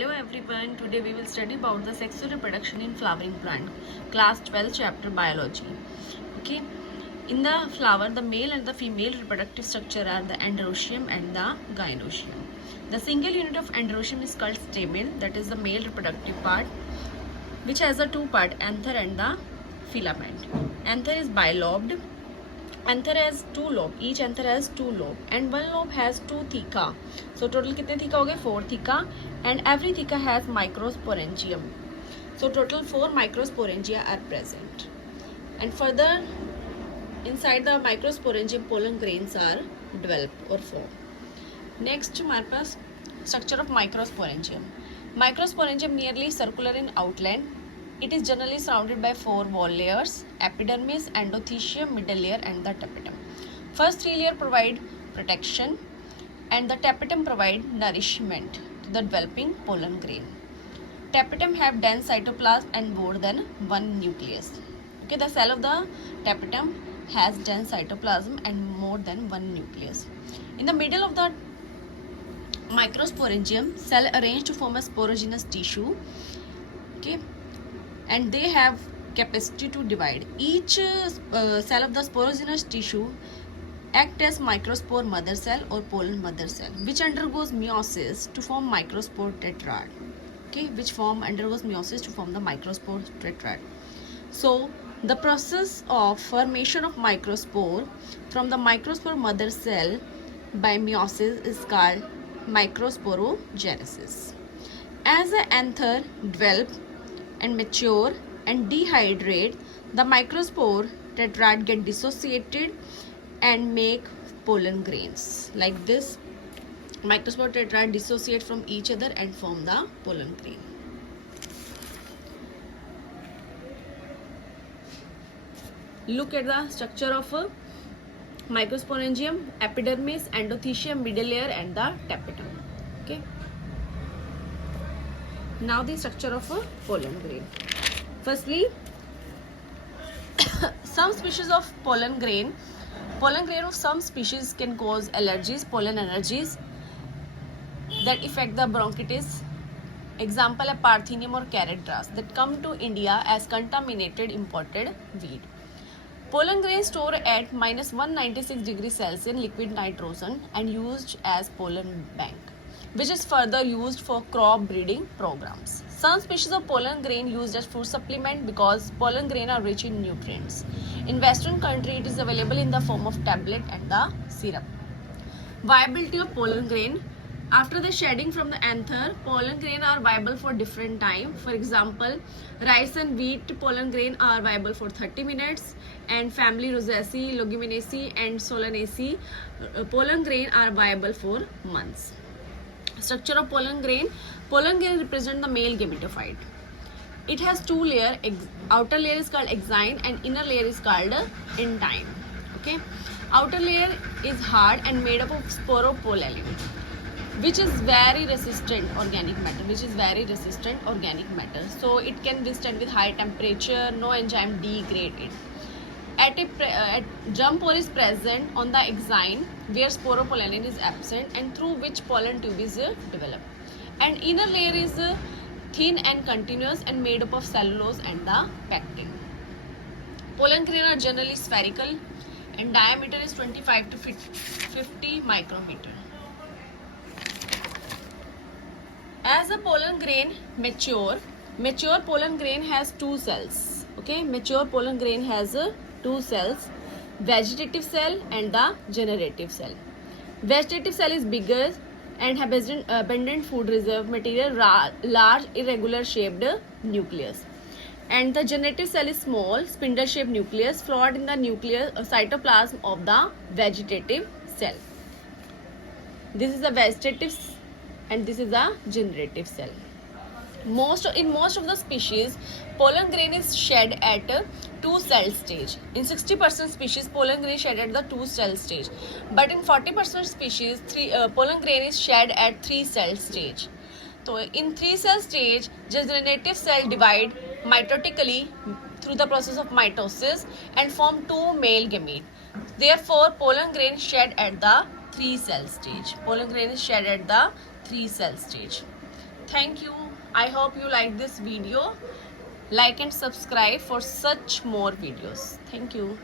Hello everyone, today we will study about the sexual reproduction in flowering plant, class 12 chapter biology. Okay, in the flower the male and the female reproductive structure are the androecium and the gynoecium. The single unit of androecium is called stamen, that is the male reproductive part, which has a two part, anther and the filament. Anther is bilobed. Anther has two lobe, each anther has two lobe and one lobe has two theca. So total कितने theca हो गए? 4 theca, and every theca has microsporangium. So total 4 microsporangia are present. And further inside the microsporangium pollen grains are developed or formed. Next हमारे पास structure of microsporangium. Microsporangium nearly circular in outline. It is generally surrounded by 4 wall layers: epidermis, endothecium, middle layer and the tapetum. First 3 layers provide protection and the tapetum provide nourishment to the developing pollen grain. Tapetum have dense cytoplasm and more than one nucleus. Okay, the cell of the tapetum has dense cytoplasm and more than one nucleus. In the middle of the microsporangium, cell arranged to form a sporogenous tissue. Okay, and they have capacity to divide. Each cell of the sporogenous tissue act as microspore mother cell or pollen mother cell, which undergoes meiosis to form microspore tetrad. Okay, which undergoes meiosis to form the microspore tetrad. So the process of formation of microspore from the microspore mother cell by meiosis is called microsporogenesis. As the anther develop and mature and dehydrate, the microspore tetrad get dissociated and make pollen grains. Like this, microspore tetrad dissociate from each other and form the pollen grain. Look at the structure of microsporangium: epidermis, endothecium, middle layer and the tapetum. Okay. Now the structure of a pollen grain. Firstly, some species of pollen grain of some species can cause allergies, pollen allergies that affect the bronchitis. Example are parthenium or carrot grass that come to India as contaminated imported weed. Pollen grains store at -196 degrees Celsius in liquid nitrogen and used as pollen bank, which is further used for crop breeding programs. Some species of pollen grain used as food supplement because pollen grain are rich in nutrients. In Western country, it is available in the form of tablet and the syrup. Viability of pollen grain. After the shedding from the anther, pollen grain are viable for different time. For example, rice and wheat pollen grain are viable for 30 minutes, and family Rosaceae, Leguminosae and Solanaceae pollen grain are viable for months. Structure of pollen grain. Pollen grain represent the male gametophyte. It has two layers. Outer layer is called exine and inner layer is called intine. Okay. Outer layer is hard and made up of sporopollen, which is very resistant organic matter. So it can withstand with high temperature. No enzyme degrade it. Germ pore is present on the exine where sporopollen is absent and through which pollen tube is developed. And inner layer is thin and continuous and made up of cellulose and the pectin. Pollen grain are generally spherical and diameter is 25 to 50 micrometer. As the pollen grain mature pollen grain has two cells. Okay, mature pollen grain has two cells: vegetative cell and the generative cell. Vegetative cell is bigger and has abundant food reserve material, large irregular shaped nucleus. And the generative cell is small, spindle shaped nucleus flowed in the nucleus cytoplasm of the vegetative cell. This is the vegetative and this is the generative cell. In most of the species, pollen grain is shed at 2-cell stage. In 60% species, pollen grain is shed at the 2-cell stage. But in 40% species, pollen grain is shed at 3-cell stage. So in 3-cell stage, the generative cell divide mitotically through the process of mitosis and form 2 male gametes. Therefore, pollen grain is shed at the 3-cell stage. Thank you. I hope you like this video. Like and subscribe for such more videos. Thank you.